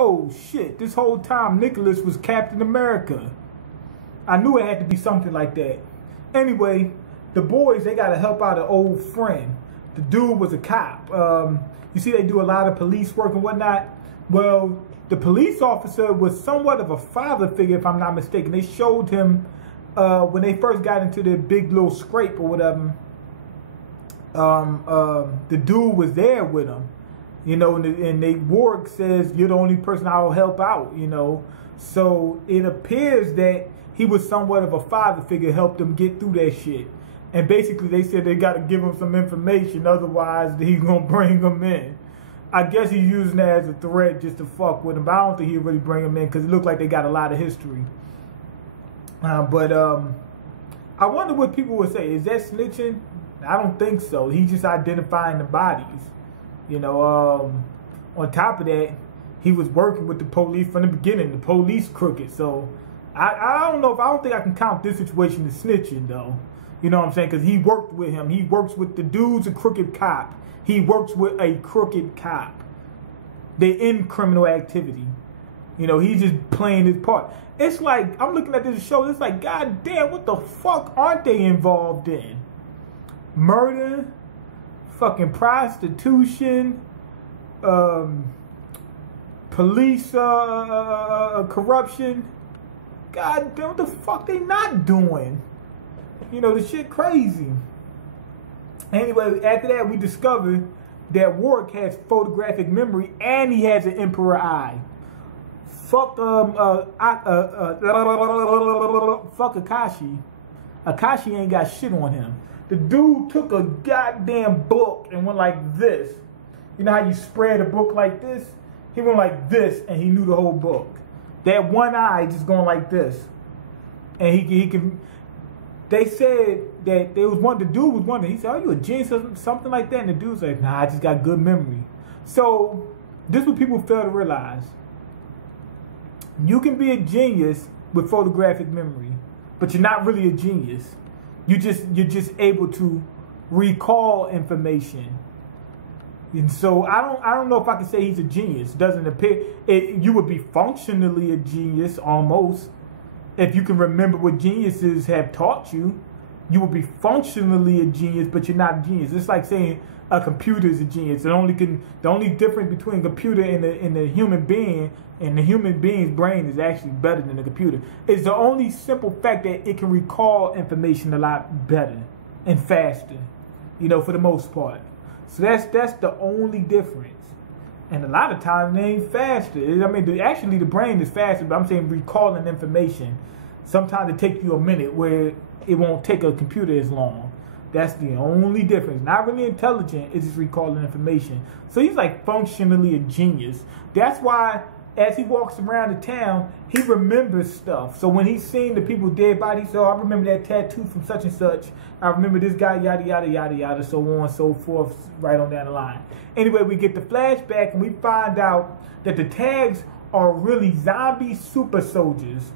oh shit, this whole time Nicholas was Captain America. I knew it had to be something like that. Anyway, the boys, they got to help out an old friend. The dude was a cop. You see, they do a lot of police work and whatnot. Well, the police officer was somewhat of a father figure, if I'm not mistaken. They showed him when they first got into their big little scrape or whatever. The dude was there with him, you know, and they Warwick says, you're the only person I'll help out, you know. So it appears that he was somewhat of a father figure, helped them get through that shit. And basically they said they got to give him some information, otherwise he's going to bring them in. I guess he's using that as a threat just to fuck with him, but I don't think he'll really bring them in because it looked like they got a lot of history. I wonder what people would say. Is that snitching? I don't think so. He's just identifying the bodies. You know, on top of that, he was working with the police from the beginning. The police crooked. So I don't know if I don't think I can count this situation as snitching though. You know what I'm saying? Because he worked with him. He works with the dude's a crooked cop. He works with a crooked cop. They're in criminal activity. You know, he's just playing his part. It's like, I'm looking at this show, it's like, God damn, what the fuck aren't they involved in? Murder, fucking prostitution, police corruption. God damn, what the fuck they not doing? You know, the shit crazy. Anyway, after that, we discovered that Warwick has photographic memory and he has an emperor eye. Fuck fuck Akashi. Akashi ain't got shit on him. The dude took a goddamn book and went like this. You know how you spread a book like this? He went like this and he knew the whole book. That one eye just going like this. And he can. They said that there was one. The dude was wondering. He said, "Are you a genius or something like that?" And the dude's like, "Nah, I just got good memory." So this is what people fail to realize. You can be a genius with photographic memory, but you're not really a genius. You're just able to recall information. And so I don't know if I can say he's a genius. Doesn't appear. You would be functionally a genius almost. If you can remember what geniuses have taught you, you will be functionally a genius, but you're not a genius. It's like saying a computer is a genius. The only difference between a computer and the human being and the human being's brain is actually better than the computer. It's the only simple fact that it can recall information a lot better and faster, you know, for the most part. So that's the only difference. And a lot of times it ain't faster. I mean, actually the brain is faster, but I'm saying recalling information. Sometimes it takes you a minute where it won't take a computer as long. That's the only difference. Not really intelligent, it's just recalling information. So he's like functionally a genius. That's why as he walks around the town, he remembers stuff. So when he's seen the people dead bodies, so I remember that tattoo from such and such. I remember this guy, yada, yada, yada, yada, so on and so forth, right on down the line. Anyway, we get the flashback and we find out that the tags are really zombie super soldiers.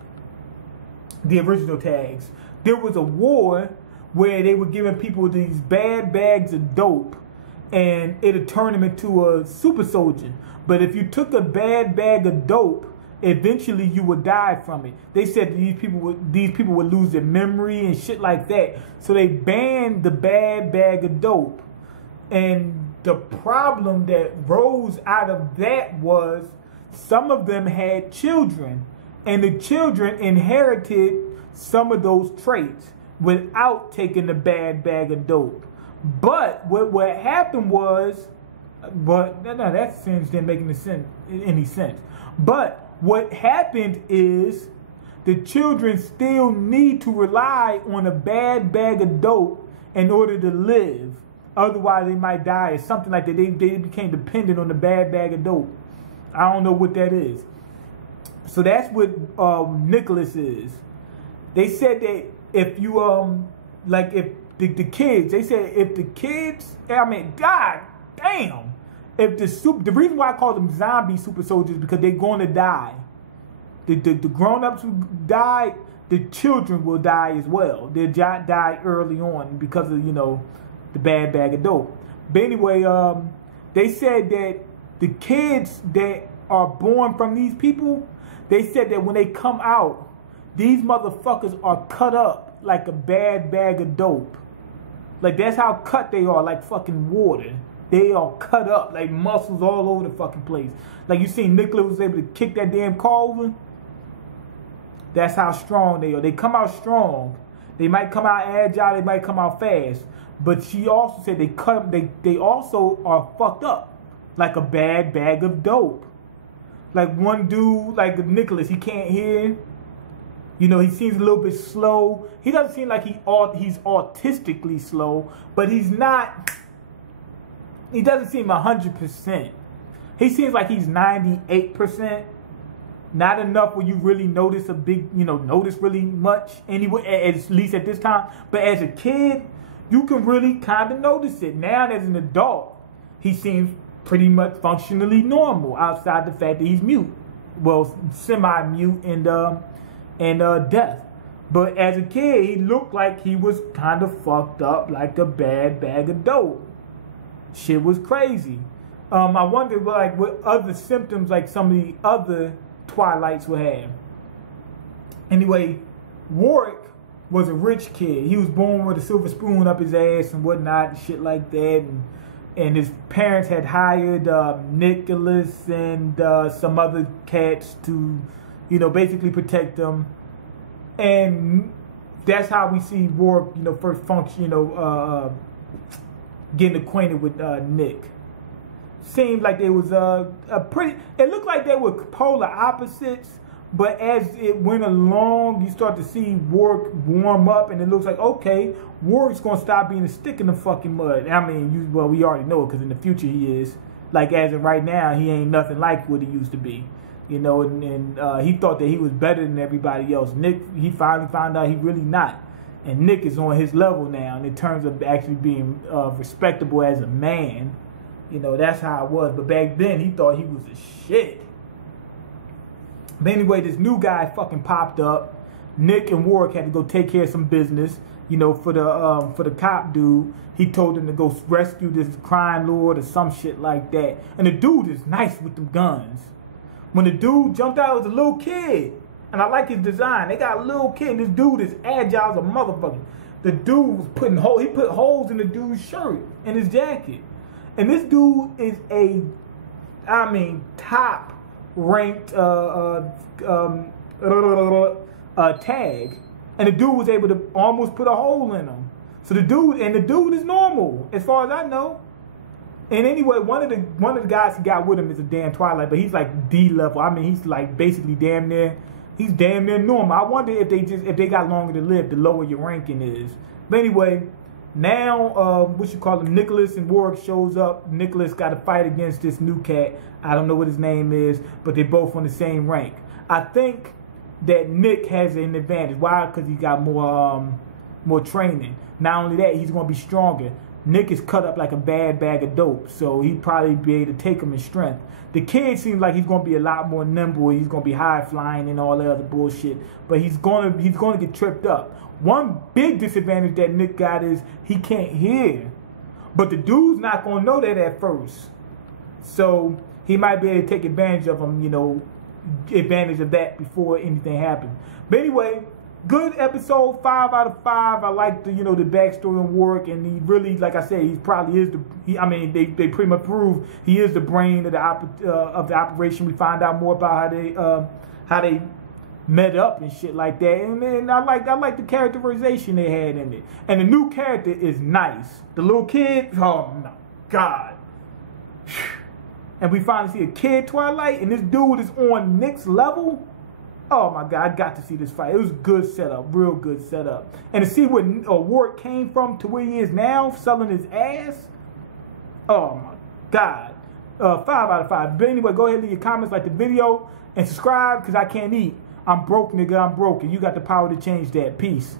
The original tags. There was a war where they were giving people these bad bags of dope and it'd turn them into a super soldier. But if you took a bad bag of dope, eventually you would die from it. They said these people would lose their memory and shit like that. So they banned the bad bag of dope. And the problem that rose out of that was some of them had children. And the children inherited some of those traits without taking the bad bag of dope. But what happened was, that sentence didn't make any sense. But what happened is the children still need to rely on a bad bag of dope in order to live. Otherwise, they might die or something like that. They became dependent on the bad bag of dope. I don't know what that is. So that's what Nicholas is. They said that if you if the kids, they said if the kids, I mean, God damn, if the reason why I call them zombie super soldiers is because they're going to die. The grown-ups who die, the children will die as well. They'll die early on because of, you know, the bad bag of dope. But anyway, they said that the kids that are born from these people, they said that when they come out, these motherfuckers are cut up like a bad bag of dope. Like, that's how cut they are, like fucking water. They are cut up, like muscles all over the fucking place. Like, you seen Nicholas was able to kick that damn car over? That's how strong they are. They come out strong. They might come out agile, they might come out fast. But she also said they also are fucked up like a bad bag of dope. Like one dude, like Nicholas, he can't hear. You know, he seems a little bit slow. He doesn't seem like he's autistically slow, but he's not. He doesn't seem 100%. He seems like he's 98%. Not enough where you really notice a big, notice really much anyway, at least at this time. But as a kid, you can really kind of notice it. Now as an adult, he seems pretty much functionally normal outside the fact that he's mute. Well, semi-mute and deaf. But as a kid, he looked like he was kind of fucked up like a bad bag of dope. Shit was crazy. I wonder like what other symptoms like some of the other Twilights would have. Anyway, Warwick was a rich kid. He was born with a silver spoon up his ass and whatnot and shit like that. And his parents had hired Nicholas and some other cats to, basically protect them. And that's how we see Warwick, first function, getting acquainted with Nick. Seemed like they was it looked like they were polar opposites, but as it went along, you start to see Warwick warm up, and it looks like, okay, Warwick's gonna stop being a stick in the fucking mud. I mean, we already know it, because in the future he is. Like, as of right now, he ain't nothing like what he used to be. And he thought that he was better than everybody else. Nick, he finally found out he really not. And Nick is on his level now, in terms of actually being respectable as a man. That's how it was. But back then, he thought he was a shit. But anyway, this new guy fucking popped up. Nick and Warwick had to go take care of some business, for the cop dude. He told them to go rescue this crime lord or some shit like that. And the dude is nice with them guns. When the dude jumped out, it was a little kid. And I like his design. They got a little kid. This dude is agile as a motherfucker. The dude was he put holes in the dude's shirt and his jacket. And this dude is top ranked tag. And the dude was able to almost put a hole in him. So the dude is normal, as far as I know. And anyway, one of the guys he got with him is a damn Twilight, but he's like D level. I mean, he's like basically damn near normal. I wonder if they got longer to live, the lower your ranking is. But anyway, now, Nicholas and Warwick shows up. Nicholas got to fight against this new cat. I don't know what his name is, but they're both on the same rank. I think that Nick has an advantage. Why? Because he got more training. Not only that, he's going to be stronger. Nick is cut up like a bad bag of dope, so he'd probably be able to take him in strength. The kid seems like he's going to be a lot more nimble. He's going to be high flying and all that other bullshit, but he's going to get tripped up. One big disadvantage that Nick got is he can't hear. But the dude's not going to know that at first. So he might be able to take advantage of him, advantage of that before anything happens. But anyway, good episode, 5 out of 5. I like the backstory on Warwick, and he really, like I said, he probably is they pretty much prove he is the brain of the operation. We find out more about how they met up and shit like that, and then I like the characterization they had in it. And the new character is nice. The little kid, oh my god. And we finally see a kid Twilight, and this dude is on Nick's level. Oh my god, I got to see this fight. It was a good setup, real good setup. And to see where Warwick came from to where he is now, selling his ass. Oh my god. 5 out of 5. But anyway, go ahead and leave your comments, like the video, and subscribe, because I can't eat. I'm broke, nigga. I'm broke, and you got the power to change that. Peace.